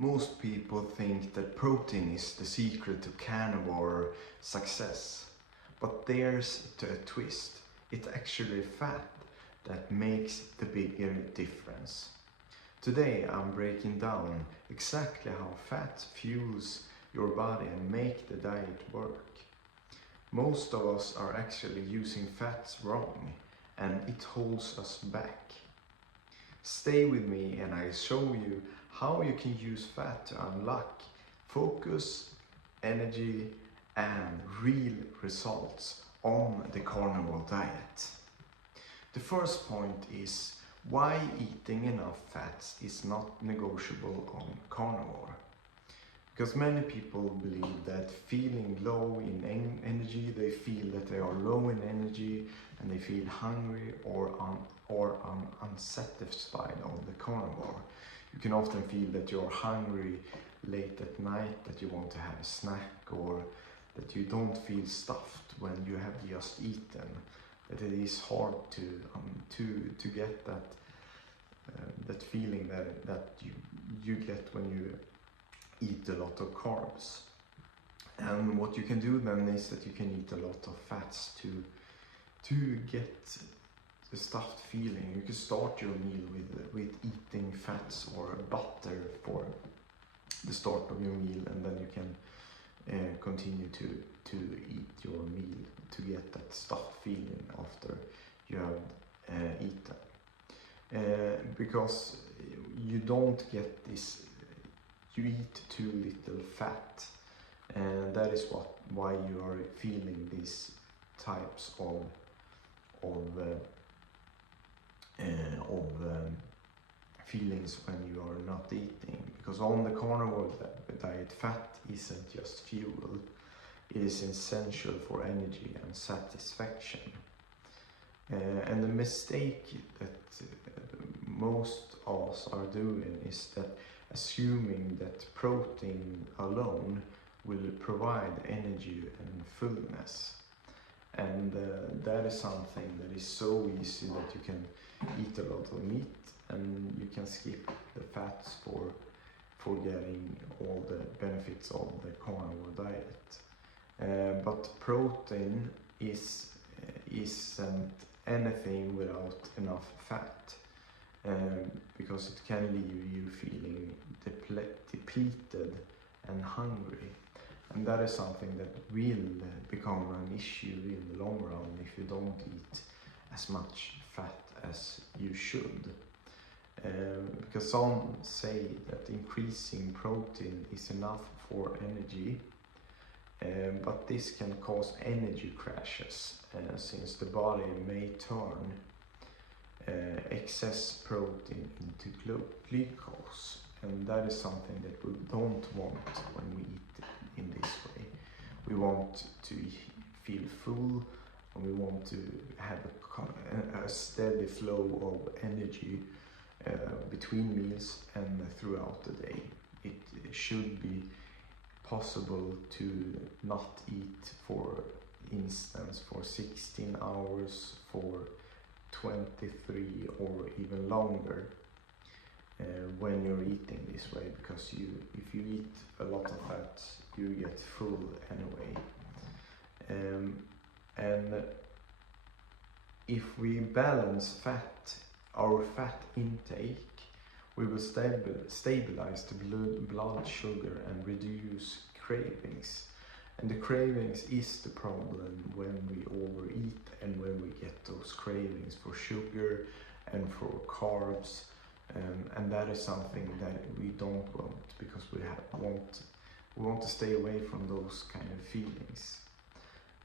Most people think that protein is the secret to carnivore success, but there's a twist. It's actually fat that makes the bigger difference. Today I'm breaking down exactly how fat fuels your body and make the diet work. Most of us are actually using fats wrong, and it holds us back. Stay with me and I show you how you can use fat to unlock focus, energy and real results on the carnivore diet. The first point is why eating enough fats is not negotiable on carnivore. Because many people believe that feeling low in energy, they feel that they are low in energy and they feel hungry or unsatisfied on the carnivore. You can often feel that you're hungry late at night, that you want to have a snack, or that you don't feel stuffed when you have just eaten. That it is hard to get that feeling that you get when you eat a lot of carbs. And what you can do then is that you can eat a lot of fats to get the stuffed feeling. You can start your meal with eating fats or butter for the start of your meal, and then you can continue to eat your meal to get that stuffed feeling after you have eaten. Because you don't get this, you eat too little fat, and that is why you are feeling these types of feelings when you are not eating. Because on the carnivore diet, fat isn't just fuel, it is essential for energy and satisfaction. And the mistake that most of us are doing is that assuming that protein alone will provide energy and fullness. And that is something that is so easy that you can eat a lot of meat and you can skip the fats for getting all the benefits of the carnivore diet. But protein isn't anything without enough fat, because it can leave you feeling depleted and hungry. And that is something that will become an issue in the long run if you don't eat as much fat as you should. Because some say that increasing protein is enough for energy, but this can cause energy crashes, since the body may turn excess protein into glucose, and that is something that we don't want when we eat in this way. We want to feel full, and we want to have a steady flow of energy between meals and throughout the day. It should be possible to not eat, for instance, for 16 hours, for 23 or even longer when you're eating this way, because if you eat a lot of fat, you get full anyway. And if we balance our fat intake, we will stabilize the blood sugar and reduce cravings. And the cravings is the problem when we overeat and when we get those cravings for sugar and for carbs. And that is something that we don't want, because we want to stay away from those kind of feelings.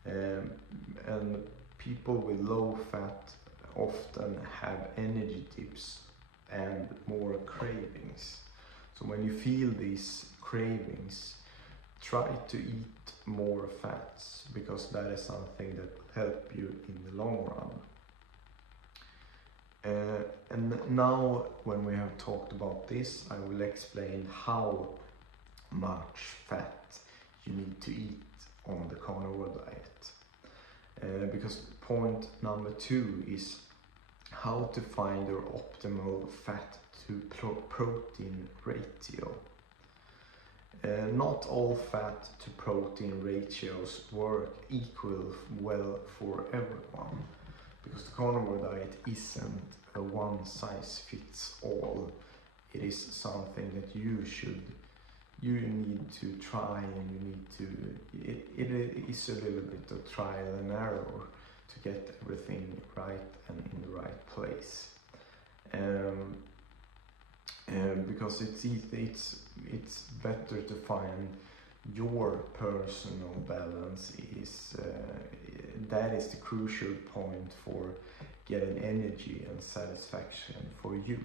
And people with low fat often have energy dips and more cravings. So when you feel these cravings, try to eat more fats, because that is something that will help you in the long run. And now, when we have talked about this, I will explain how much fat you need to eat on the carnivore diet. Because point number 2 is how to find your optimal fat to protein ratio. Not all fat to protein ratios work equal well for everyone, because the carnivore diet isn't a one size fits all. It is something that you need to try, and you need to, it is a little bit of trial and error to get everything right and in the right place. Because it's better to find your personal balance. That is the crucial point for getting energy and satisfaction for you.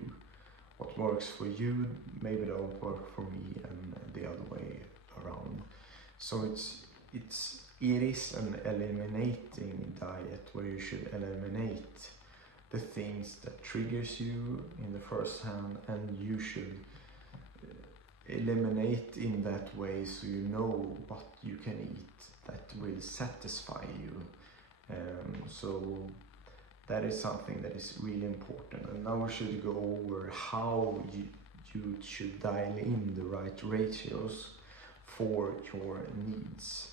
What works for you maybe don't work for me, and the other way around. So it is an eliminating diet, where you should eliminate the things that triggers you in the first hand, and you should eliminate in that way, so you know what you can eat that will satisfy you. So that is something that is really important. And now we should go over how you should dial in the right ratios for your needs.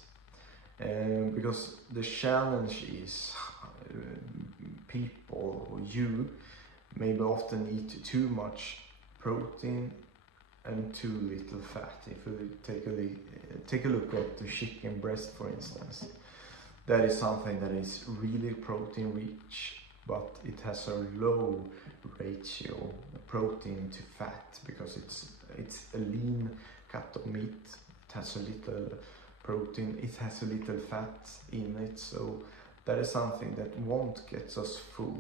Because the challenge is people, or you, maybe often eat too much protein and too little fat. If you take a look at the chicken breast, for instance, that is something that is really protein rich, but it has a low ratio protein to fat, because it's a lean cut of meat. It has a little protein, it has a little fat in it, so that is something that won't get us full.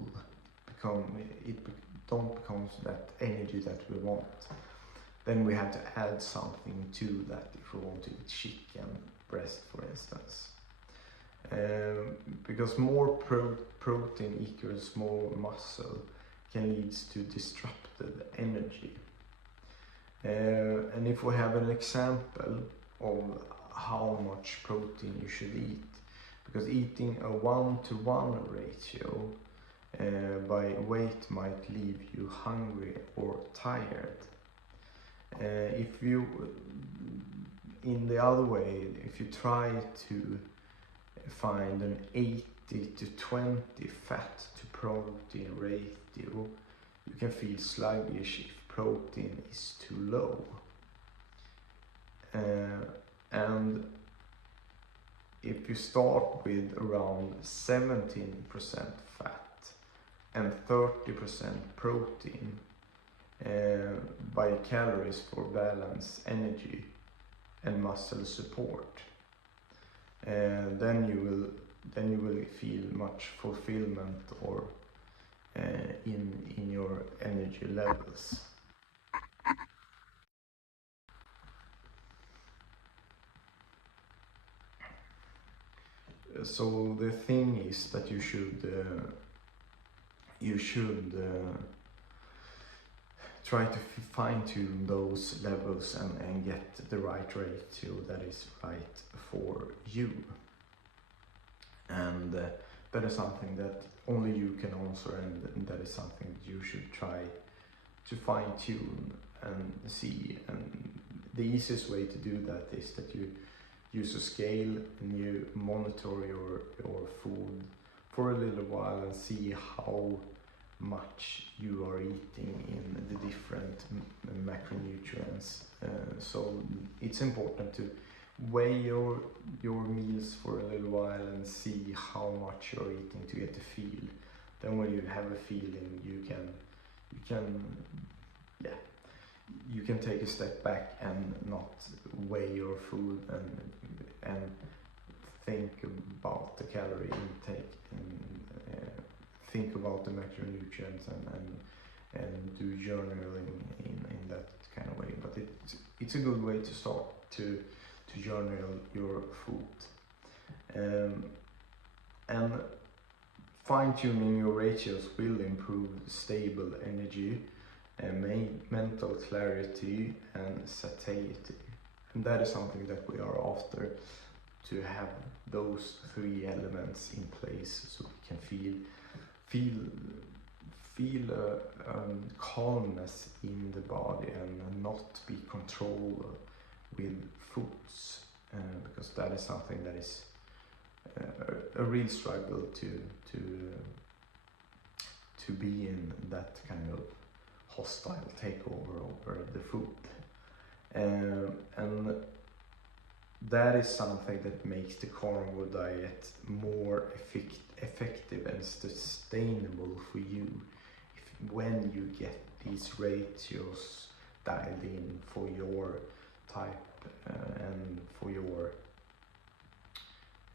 Don't become that energy that we want. Then we have to add something to that if we want to eat chicken breast, for instance. Because more protein equals more muscle can lead to disrupted energy. And if we have an example of how much protein you should eat, because eating a 1-to-1 ratio by weight might leave you hungry or tired. If you, in the other way, if you try to find an 80-to-20 fat to protein ratio, you can feel sluggish if protein is too low. And if you start with around 17% fat and 30% protein by calories for balance, energy and muscle support, then you will feel much fulfillment or in your energy levels. So the thing is that you should try to fine-tune those levels and get the right ratio that is right for you. And that is something that only you can answer, and that is something that you should try to fine-tune and see. And the easiest way to do that is that you use a scale and you monitor your food for a little while and see how much you are eating in the different macronutrients. So it's important to weigh your meals for a little while and see how much you're eating to get a feel. Then when you have a feeling, you can take a step back and not weigh your food and think about the calorie intake and think about the macronutrients and do journaling in that kind of way. But it's a good way to start to journal your food. And fine-tuning your ratios will improve stable energy and mental clarity and satiety. And that is something that we are after, to have those three elements in place, so we can feel calmness in the body and not be controlled with foods, because that is something that is a real struggle to be in that kind of hostile takeover over the food. And that is something that makes the carnivore diet more effective and sustainable for you when you get these ratios dialed in for your type and for your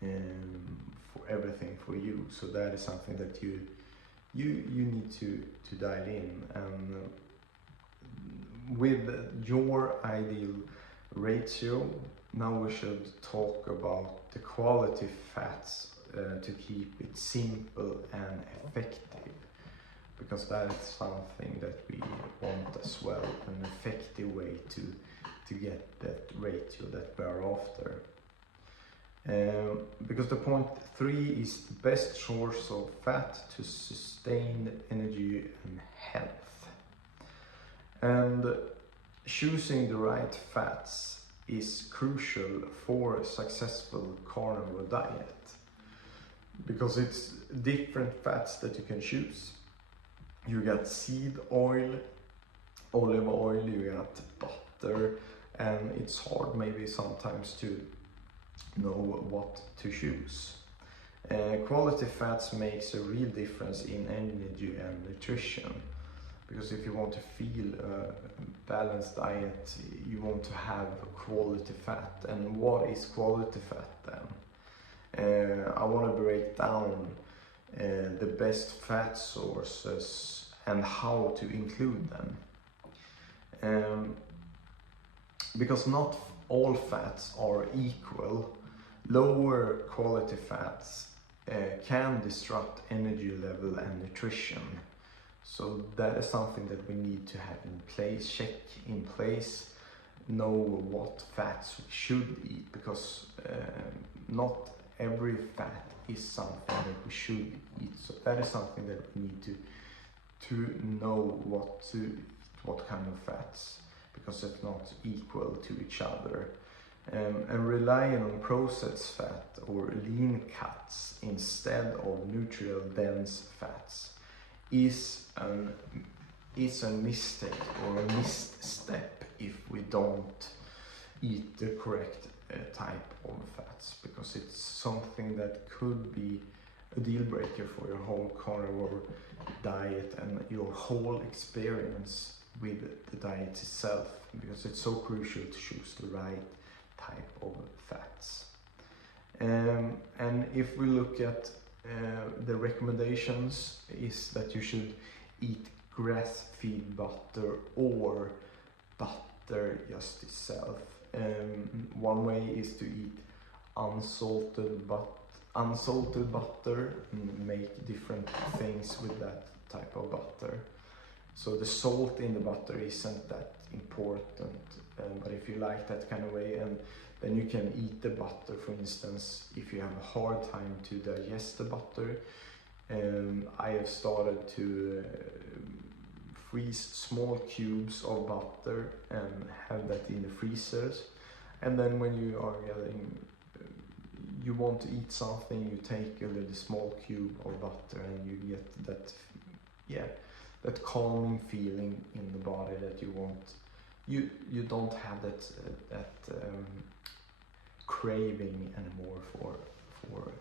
for everything for you. So that is something that you need to dial in, and with your ideal ratio, now we should talk about the quality fats to keep it simple and effective, because that is something that we want as well, an effective way to get that ratio that we are after. Because the point 3 is the best source of fat to sustain energy and health. And choosing the right fats is crucial for a successful carnivore diet, because it's different fats that you can choose. You got seed oil, olive oil, you got butter, and it's hard maybe sometimes to know what to choose. Quality fats makes a real difference in energy and nutrition, because if you want to feel a balanced diet, you want to have quality fat. And what is quality fat then? I want to break down the best fat sources and how to include them. Because not all fats are equal. Lower quality fats can disrupt energy level and nutrition. So that is something that we need to have in place, check in place, know what fats we should eat, because not every fat is something that we should eat. So that is something that we need to know what kind of fats, because it's not equal to each other. And relying on processed fat or lean cuts instead of nutrient-dense fats is a mistake or a missed step if we don't eat the correct type of fats, because it's something that could be a deal breaker for your whole carnivore diet and your whole experience with the diet itself, because it's so crucial to choose the right type of fats. And if we look at the recommendations, is that you should eat grass-fed butter or butter just itself. One way is to eat unsalted butter and make different things with that type of butter. So the salt in the butter isn't that important, but if you like that kind of way, and then you can eat the butter, for instance, if you have a hard time to digest the butter. I have started to freeze small cubes of butter and have that in the freezers, and then when you are you want to eat something, you take a little small cube of butter and you get that calming feeling in the body that you want. You don't have that craving anymore for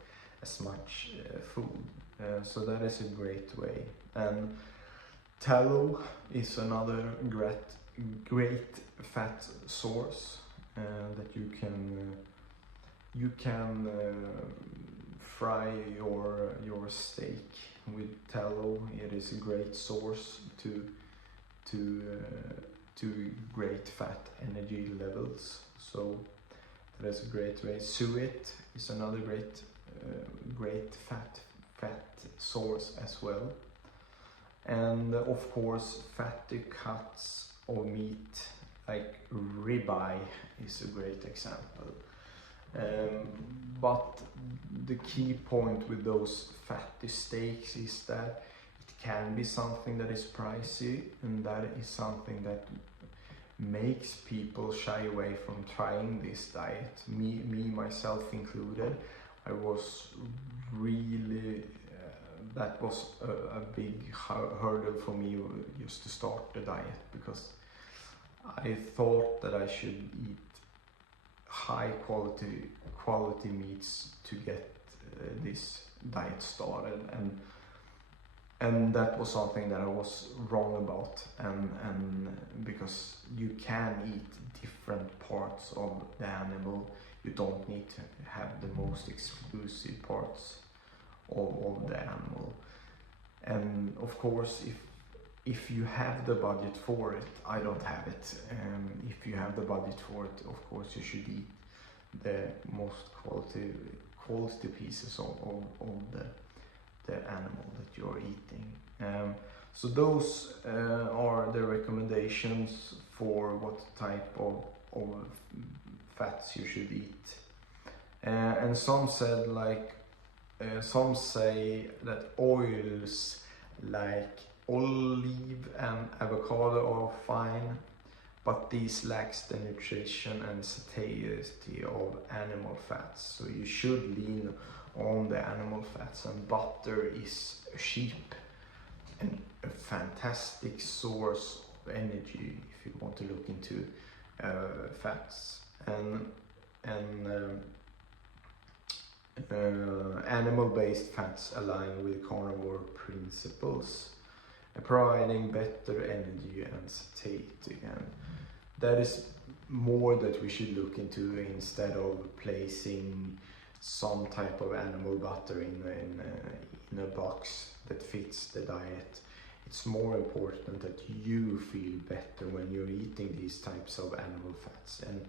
as much food. So that is a great way. And tallow is another great fat source that you can fry your steak with tallow. It is a great source to great fat energy levels. So that is a great way. Suet is another great fat source as well. And of course, fatty cuts of meat like ribeye is a great example. But the key point with those fatty steaks is that it can be something that is pricey, and that is something that makes people shy away from trying this diet, me myself included. I was really that was a big hurdle for me just to start the diet, because I thought that I should eat high quality meats to get this diet started, and that was something that I was wrong about, and because you can eat different parts of the animal, you don't need to have the most exclusive parts of the animal. And of course, if you have the budget for it, I don't have it, if you have the budget for it, of course you should eat the most quality pieces of the animal that you're eating. So those are the recommendations for what type of fats you should eat. And some say that oils like olive and avocado are fine, but these lacks the nutrition and satiety of animal fats. So you should lean on the animal fats, and butter is cheap and a fantastic source of energy if you want to look into fats. And animal-based fats align with carnivore principles, providing better energy and satiety. And that is more that we should look into, instead of placing some type of animal butter in a box that fits the diet. It's more important that you feel better when you're eating these types of animal fats. And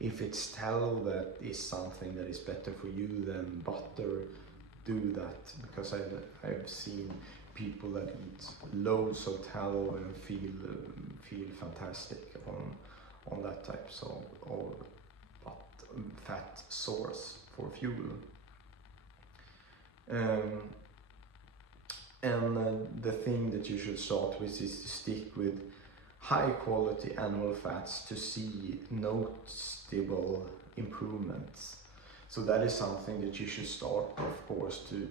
if it's tallow that is something that is better for you than butter, do that, because I've seen people that eat loads of tallow and feel fantastic on that type of fat source for fuel. And the thing that you should start with is to stick with high quality animal fats to see noticeable improvements. So that is something that you should start, of course, to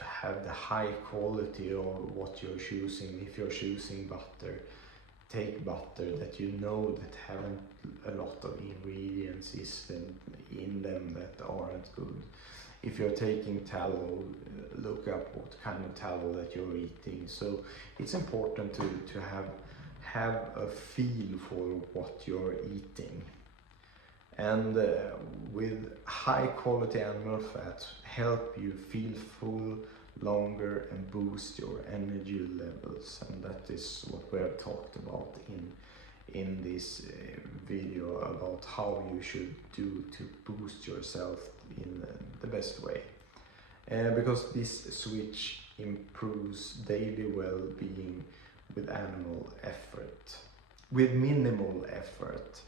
have the high quality of what you're choosing. If you're choosing butter, take butter that you know that haven't a lot of ingredients in them that aren't good. If you're taking tallow, look up what kind of tallow that you're eating. So it's important to have a feel for what you're eating. And with high quality animal fats help you feel full longer and boost your energy levels, and that is what we have talked about in this video, about how you should do to boost yourself in the best way, because this switch improves daily well-being with minimal effort.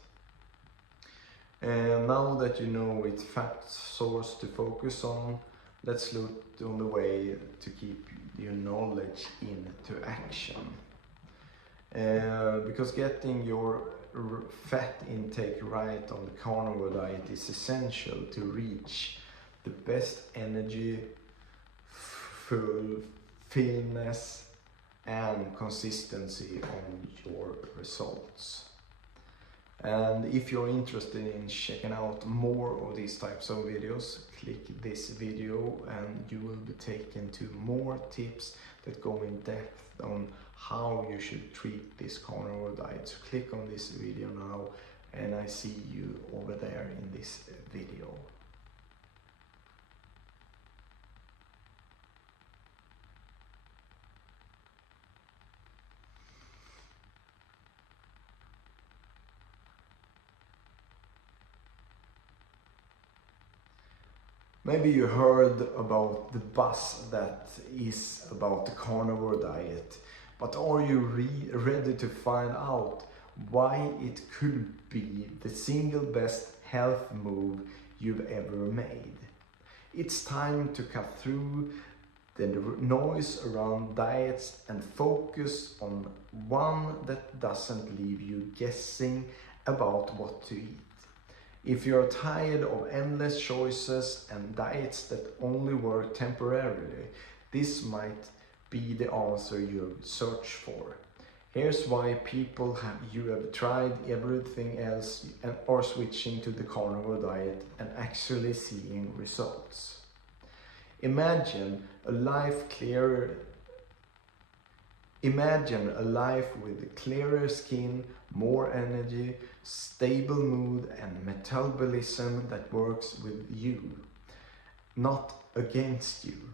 And now that you know which fat source to focus on, let's look on the way to keep your knowledge into action. Because getting your fat intake right on the carnivore diet is essential to reach the best energy, fullness and consistency on your results. And if you're interested in checking out more of these types of videos, click this video and you will be taken to more tips that go in depth on how you should treat this carnivore diet. So click on this video now, and I see you over there in this video. Maybe you heard about the buzz that is about the carnivore diet, but are you ready to find out why it could be the single best health move you've ever made? It's time to cut through the noise around diets and focus on one that doesn't leave you guessing about what to eat. If you're tired of endless choices and diets that only work temporarily, this might be the answer you search for. Here's why you have tried everything else and are switching to the carnivore diet and actually seeing results. Imagine a life with clearer skin, more energy, stable mood and metabolism that works with you, not against you.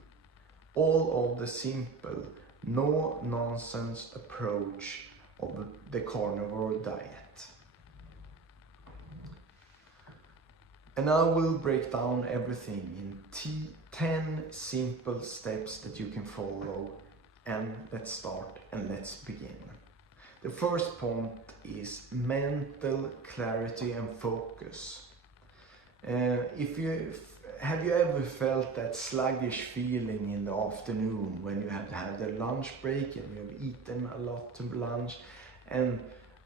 All of the simple, no nonsense approach of the carnivore diet. And I will break down everything in 10 simple steps that you can follow. And let's start and let's begin. The first point is mental clarity and focus. Have you ever felt that sluggish feeling in the afternoon when you have had a lunch break and you have eaten a lot to lunch, and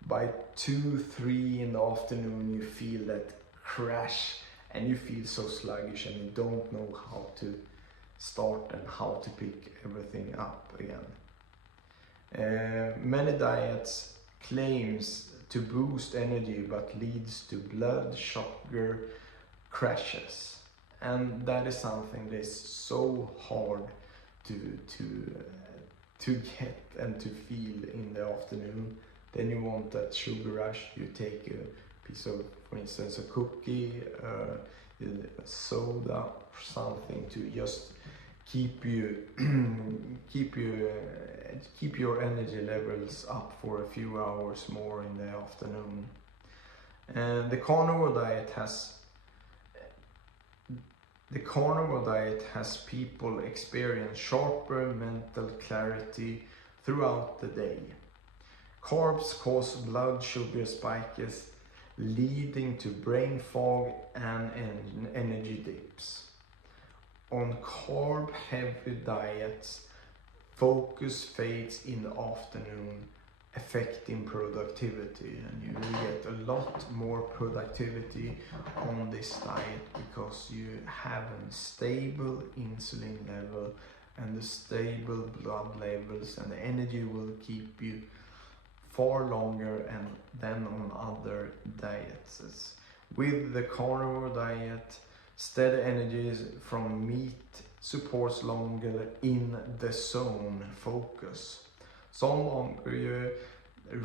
by 2-3 in the afternoon you feel that crash and you feel so sluggish and you don't know how to start and how to pick everything up again. Many diets claims to boost energy but leads to blood sugar crashes, and that is something that is so hard to get and to feel in the afternoon. Then you want that sugar rush, you take a piece of, for instance, a cookie, a soda or something to just keep your energy levels up for a few hours more in the afternoon. And the carnivore diet has people experience sharper mental clarity throughout the day. Carbs cause blood sugar spikes, leading to brain fog and energy dips. On carb-heavy diets, focus fades in the afternoon, affecting productivity, and you will get a lot more productivity on this diet because you have a stable insulin level and the stable blood levels, and the energy will keep you far longer than on other diets. With the carnivore diet, steady energy from meat supports longer in the zone focus. Some longer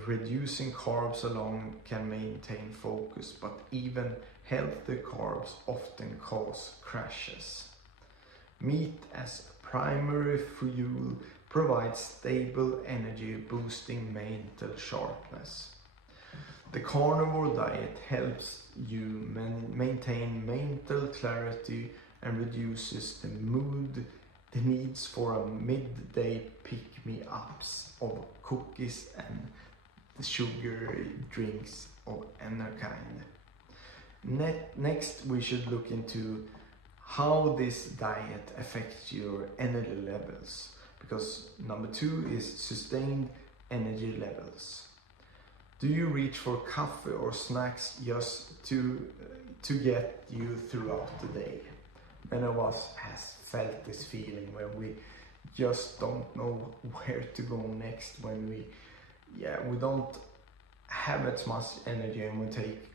reducing carbs alone can maintain focus, but even healthy carbs often cause crashes. Meat as primary fuel provides stable energy, boosting mental sharpness. The carnivore diet helps you maintain mental clarity and reduces the needs for a midday pick-me-ups of cookies and the sugar drinks of any kind. Next, we should look into how this diet affects your energy levels, because number 2 is sustained energy levels. Do you reach for coffee or snacks just to get you throughout the day? Many of us has felt this feeling when we just don't know where to go next, when we don't have as much energy and we take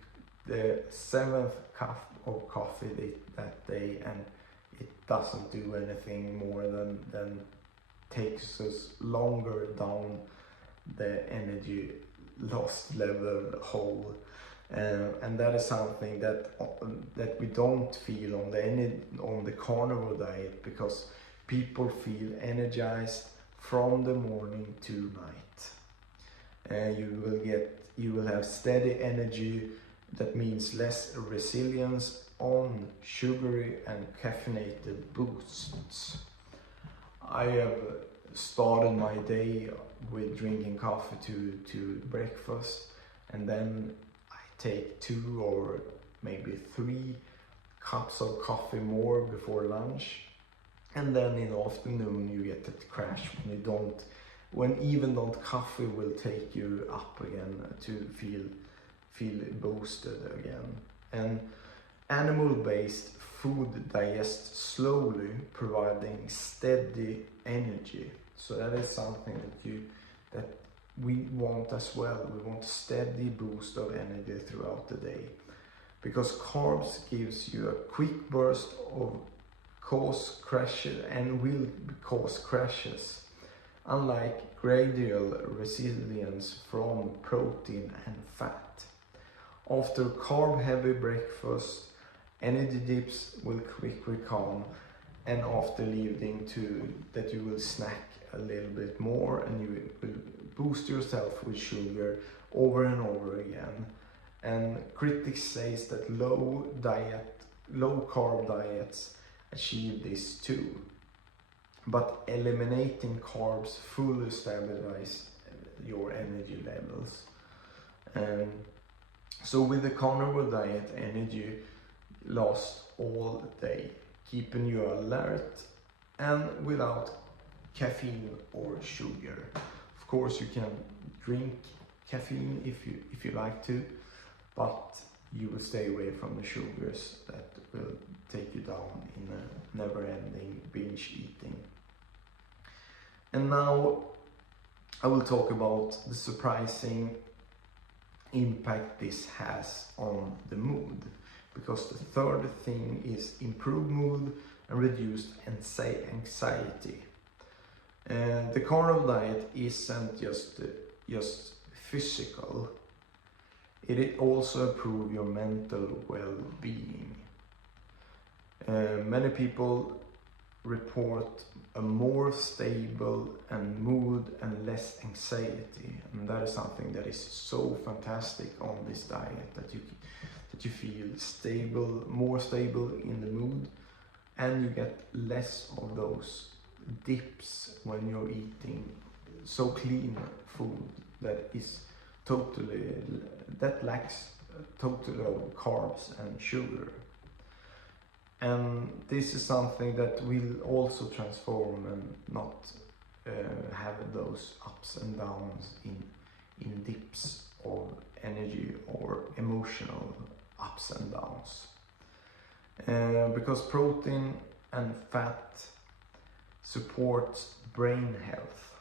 the 7th cup of coffee that day and it doesn't do anything more than takes us longer down the energy lost level hole. And that is something that we don't feel on the carnivore diet, because people feel energized from the morning to night. You will have steady energy. That means less resilience on sugary and caffeinated boosts. I have started my day with drinking coffee to breakfast, and then take 2 or maybe 3 cups of coffee more before lunch, And then in the afternoon you get that crash when even don't coffee will take you up again to feel boosted again. And animal-based food digests slowly, providing steady energy. So that is something that we want as well. We want a steady boost of energy throughout the day, because carbs gives you a quick burst of cause crashes and will cause crashes, unlike gradual resilience from protein and fat. After carb-heavy breakfast, energy dips will quickly come, and after leading to that you will snack a little bit more and you will boost yourself with sugar over and over again. And critics say that low carb diets achieve this too, but eliminating carbs fully stabilize your energy levels. So with the carnivore diet, energy lasts all day, keeping you alert and without caffeine or sugar. Of course you can drink caffeine if you like to, but you will stay away from the sugars that will take you down in a never-ending binge eating. And now I will talk about the surprising impact this has on the mood, because the third thing is improved mood and reduced anxiety. And the carnivore diet isn't just physical, it also improves your mental well-being. Many people report a more stable mood and less anxiety, and that is something that is so fantastic on this diet, that you feel stable, more stable in the mood, and you get less of those dips when you're eating so clean food that lacks totally of carbs and sugar. And this is something that will also transform and not have those ups and downs in dips of energy or emotional ups and downs. Because protein and fat supports brain health,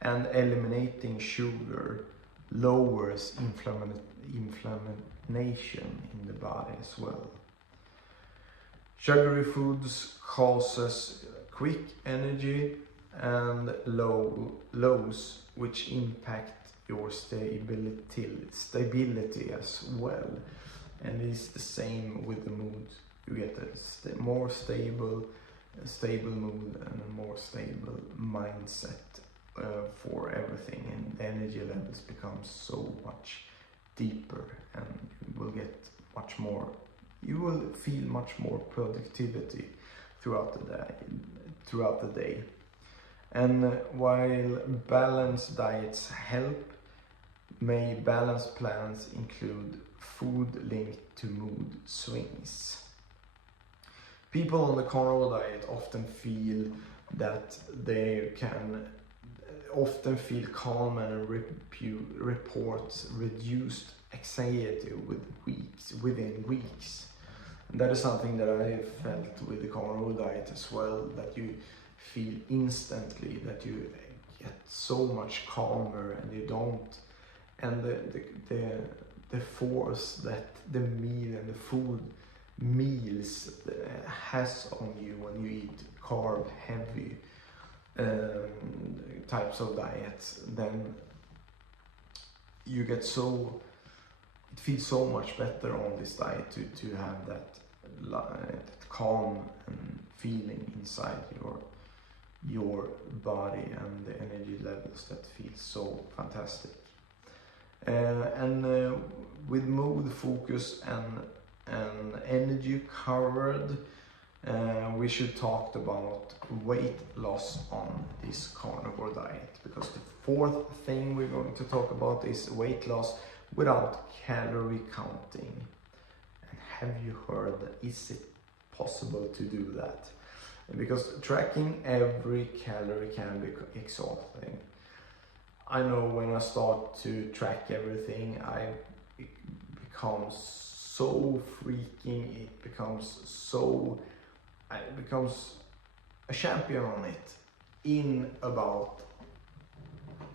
and eliminating sugar lowers inflammation in the body as well. Sugary foods causes quick energy and lows, which impact your stability as well. And it's the same with the mood. You get a more stable mood and a more stable mindset for everything, and the energy levels become so much deeper, and you will get much more. You will feel much more productivity throughout the day. And while balanced diets help, may balanced plans include food linked to mood swings. People on the carnivore diet often feel that they can feel calm and report reduced anxiety within weeks. And that is something that I felt with the carnivore diet as well, that you feel instantly that you get so much calmer, and you don't, and the force that the meal and the food meals has on you when you eat carb heavy types of diets, then you get it feels so much better on this diet to have that calm and feeling inside your body, and the energy levels that feel so fantastic. With mood, focus and energy covered, we should talk about weight loss on this carnivore diet, because the fourth thing we're going to talk about is weight loss without calorie counting. And have you heard that? Is it possible to do that? because tracking every calorie can be exhausting. I know when I start to track everything, it becomes so freaking, it becomes a champion on it in about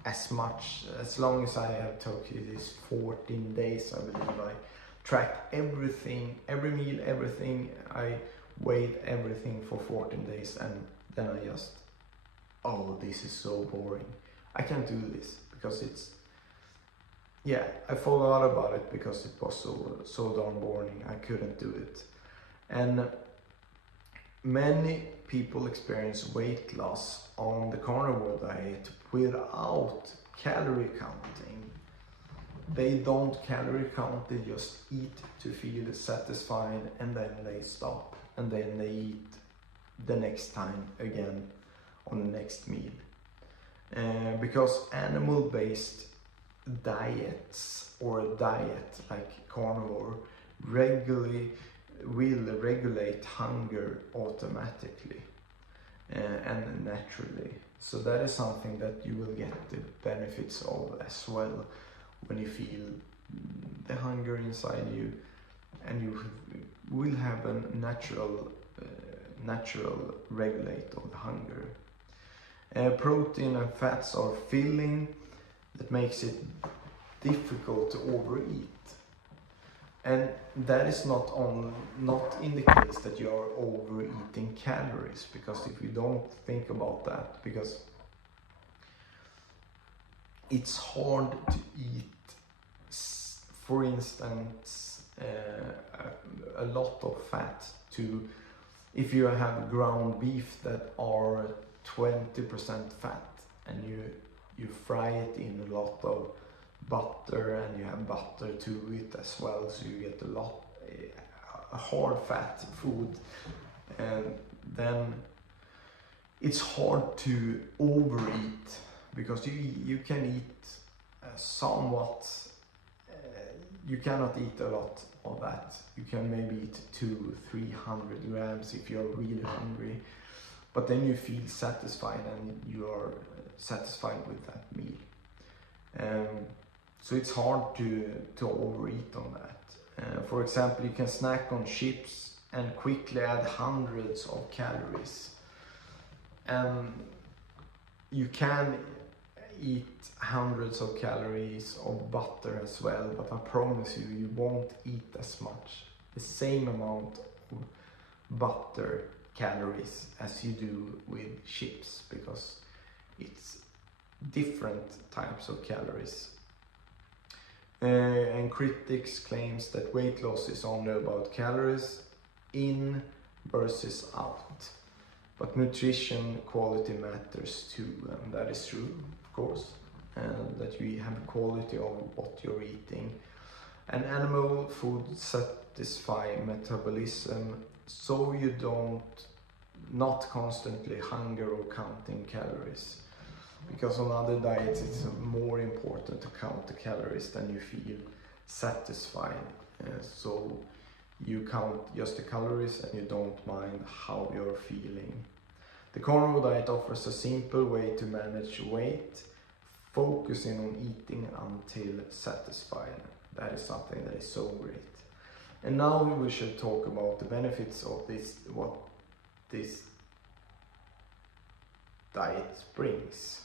as long as I have took it is 14 days, I believe. I tracked everything, every meal, everything. I weighed everything for 14 days, and then I just, oh, this is so boring. I can't do this because I forgot about it because it was so darn boring. I couldn't do it. And many people experience weight loss on the carnivore diet without calorie counting. They don't calorie count, they just eat to feel satisfied, and then they stop, and then they eat the next time again on the next meal. Because animal-based diets, or a diet like carnivore, will regulate hunger automatically and naturally. So that is something that you will get the benefits of as well when you feel the hunger inside you, and you will have a natural regulate of the hunger. Protein and fats are filling, that makes it difficult to overeat. And that is not in the case that you are overeating calories, because if you don't think about that, because it's hard to eat, for instance, a lot of fat if you have ground beef that are 20% fat, and you fry it in a lot of butter, and you have butter to it as well, so you get a hard fat food, and then it's hard to overeat, because you can eat somewhat, you cannot eat a lot of that. You can maybe eat 200-300 grams if you're really hungry, but then you feel satisfied, and you are satisfied with that meal. So it's hard to overeat on that. For example, you can snack on chips and quickly add hundreds of calories. You can eat hundreds of calories of butter as well, but I promise you won't eat as much, the same amount of butter calories as you do with chips, because it's different types of calories. And critics claims that weight loss is only about calories in versus out, but nutrition quality matters too, and that is true, of course, and that you have quality of what you're eating. And animal food satisfy metabolism, so you not constantly hunger or counting calories. Because on other diets it's more important to count the calories than you feel satisfied. So you count just the calories and you don't mind how you're feeling. The carnivore diet offers a simple way to manage weight, focusing on eating until satisfied. That is something that is so great. And now we should talk about the benefits of what this diet brings.